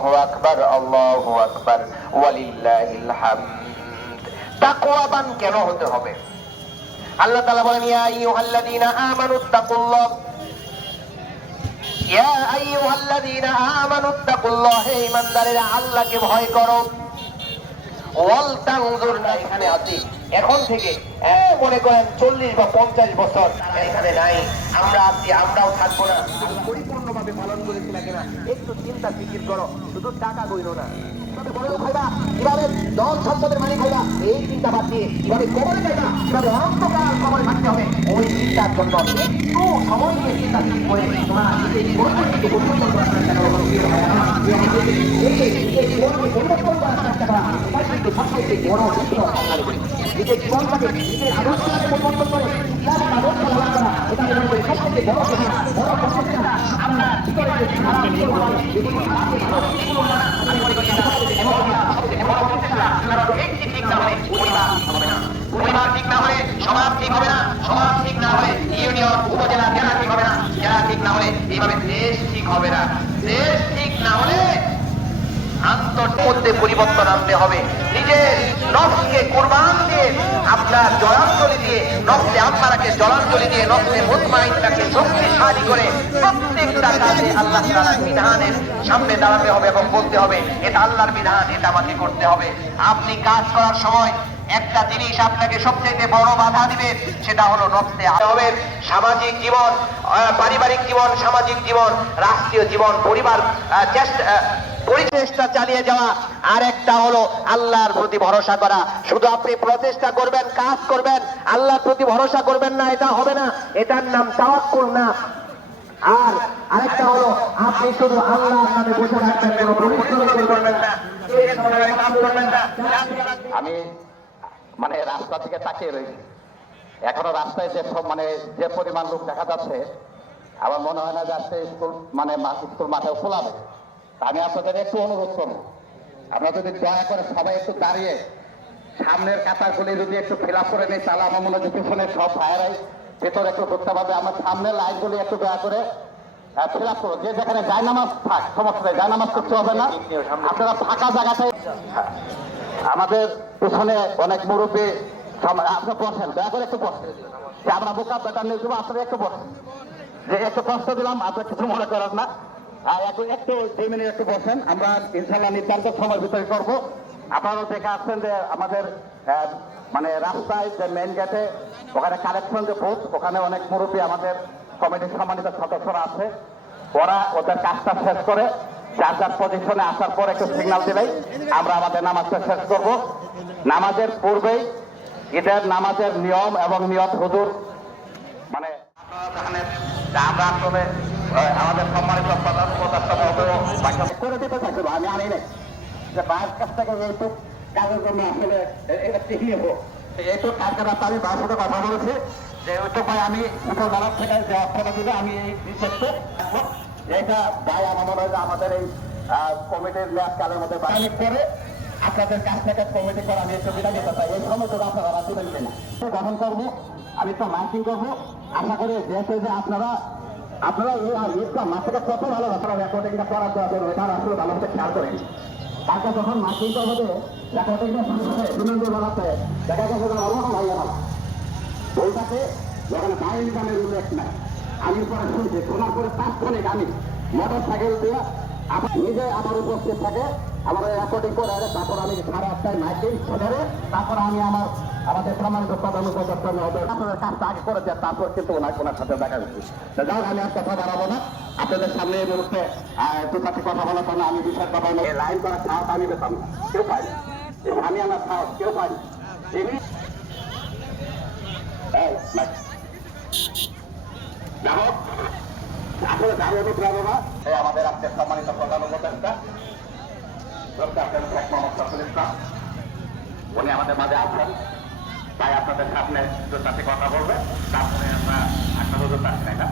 আল্লাহু আকবার আল্লাহু আকবার ওয়ালিল্লাহিল হামদ তাকওয়াবান কেন হতে হবে? আল্লাহ তাআলা বলেন, ইয়া আইয়ুহাল্লাযীনা আমানুত্তাকুল্লাহ ইয়া আইয়ুহাল্লাযীনা আমানুত্তাকুল্লাহ হে ঈমানদারেরা, আল্লাহকে ভয় করো। ওয়াল তানজুর না এখানে আছি। এখন থেকে মনে করেন চল্লিশ বা পঞ্চাশ বছর এখানে নাই। আমরা আছি, আমরাও থাকব না। পরিপূর্ণভাবে পালন করেছি না? কিনা একটু চিন্তা ফিকির করো, শুধু টাকা গইল না। কীভাবে ধন সম্পদের মালিক হইবা, এই চিন্তা বাদ দিয়ে কীভাবে কবরে যাইবা কীভাবে অনন্তকাল কবরে থাকতে হবে, ওই চিন্তার জন্য একটু সময় নিয়ে চিন্তা করো নিজের আমরা জীবনটাকে নিজের আদর্শটাকে পরিবর্তন করে ইসলামের আদর্শ লাভ করা এটা মনে করি বড় কথা বড় প্রচেষ্টা আমরা কি করে যে আছে, যেগুলো খারাপ, যেগুলো যেগুলো না, আমি মনে করি এটা সবচেয়ে বড় কথা, সবচেয়ে বড় প্রচেষ্টা। কারণ ব্যক্তি ঠিক না হলে পরিবার হবে না। পরিবার ঠিক না হলে সমাজ ঠিক ঠিক না হলে এইভাবে দেশ ঠিক হবে না। দেশ ঠিক না হলে মধ্যে পরিবর্তন আনতে হবে। নিজের নফসকে কোরবান দিয়ে আপনার জলাঞ্জলি দিয়ে নফসে আপনারাকে জলাঞ্জলি দিয়ে নফসে মুতমাইনটাকে শক্তিশালী করে প্রত্যেকটা কাজে আল্লাহ বিধানের সামনে দাঁড়াতে হবে এবং বলতে হবে, এটা আল্লাহর বিধান, এটা আমাকে করতে হবে। আপনি কাজ করার সময় একটা জিনিস আপনাকে সবচেয়ে বড় বাধা দিবে, সেটা হলো নফসে হবে সামাজিক জীবন পারিবারিক জীবন, সামাজিক জীবন, রাষ্ট্রীয় জীবন, পরিবার চেষ্টা পরিচেষ্টা চালিয়ে যাওয়া, আর একটা হলো আল্লাহর প্রতি ভরসা করা। শুধু আপনি প্রচেষ্টা করবেন, কাজ করবেন, আল্লাহর প্রতি ভরসা করবেন না, এটা হবে না, এটার নাম তাওয়াক্কুল না। আর আরেকটা হলো, আপনি শুধু আল্লাহর নামে বসে থাকবেন, কোনো পরিশ্রম করবেন না। আমি মানে রাস্তা থেকে তাকিয়ে রয়েছি এখনও রাস্তায় যে সব মানে যে পরিমাণ লোক দেখা যাচ্ছে, আমার মনে হয় না যে আজকে স্কুল মানে স্কুল মাঠে খোলাবে তা আমি আপনাদের একটু অনুরোধ করব। আপনারা যদি দয়া করে সবাই একটু দাঁড়িয়ে সামনের কাতারগুলি যদি একটু ফিল করে নিই, তাহলে আমার মনে হয় যে সব ভাইয়েরাই ভেতরে একটু ঢুকতে পারবে। আমার সামনের লাইনগুলি একটু দয়া করে ফিল আপ করো যে যেখানে জায়নামাজ থাক সমস্ত জায়নামাজ করতে হবে না। আপনারা ফাঁকা জায়গাতে আমাদের পিছনে অনেক মুরব্বী আপনি বসেন, দয়া করে একটু বসেন। যে আমরা বোকা বেটার নিয়ে দেবো আপনারা একটু বসেন। যে একটু কষ্ট দিলাম আপনার কিছু মনে করেন না। আর একটু একটু দুই মিনিট একটু বসেন, আমরা ইনশাল্লাহ নির্ধারিত সময় ভিতরে করব। আপনারা দেখে আসছেন যে আমাদের মানে রাস্তায় যে মেন গেটে ওখানে কালেকশন যে বুথ ওখানে অনেক মুরব্বী আমাদের কমিটির সম্মানিত সদস্যরা আছে। ওরা ওদের কাজটা শেষ করে যার পজিশনে আসার পর একটু সিগন্যাল দিলেই আমরা আমাদের নামাজটা শেষ করব। নামাজের পূর্বেই ঈদের নামাজের নিয়ম এবং নিয়ত হুজুর মানে আমরা আসলে আমাদের সম্মানিত করে দিতে আমি আনি নাই। যে থেকে আসলে এটা আমি কথা বলেছি যে উপজেলার থেকে অর্থটা আমি এই রিসেপ্টে ভাই আমার মনে হয় যে আমাদের এই কমিটির মেয়াদ কালের মধ্যে বাইরে করে আপনাদের কাছ থেকে কমিটি করে আমি একটু বিদায় নিতে চাই। এই সময়টুকু আপনারা রাখতে পারবেন গঠন করব আমি তো মার্কিং করব। আশা করি যেহেতু যে আপনারা আপনারা এই আর ইসলাম কত ভালো আপনারা রেকর্ডিংটা করার দেওয়া যাবে এটা আসলে ভালো মতো খেয়াল করেন। তারপর যখন মার্কিং করব যে রেকর্ডিংটা শুরু বিনন্দ বেলাতে দেখা গেছে যে অন্য ভাই আমার বইটাতে যখন বাইরে ইনকামের উল্লেখ নাই আমি পরে শুনছি শোনার পরে তাৎক্ষণিক আমি মোটর সাইকেল দিয়ে নিজে আমার উপস্থিত থাকে। আমার রেকর্ডিং করে তারপর আমি সাড়ে আটটায় মাইকিং ধরে তারপর আমি আমার আমাদের সম্মানিত প্রধান উপদেষ্টা আপনাদের কাজটা আগে করে দেয় তারপর কিন্তু ওনার ওনার সাথে দেখা যাচ্ছে তো যাও আমি আর কথা বাড়াবো না। আপনাদের সামনে এই মুহূর্তে একটু সাথে কথা বলার জন্য আমি বিষয়ের কথা লাইন করার সাহস আমি পেতাম কেউ পাই আমি আমার সাহস কেউ পাই এই, মাইক। যাব আসলে যাব তো যাব আমাদের আজকে সম্মানিত প্রধান উপদেষ্টা ডক্টর আমাদের মাঝে আছেন, তাই আপনাদের সামনে কথা বলবে, তারপরে আমরা একটা তাই না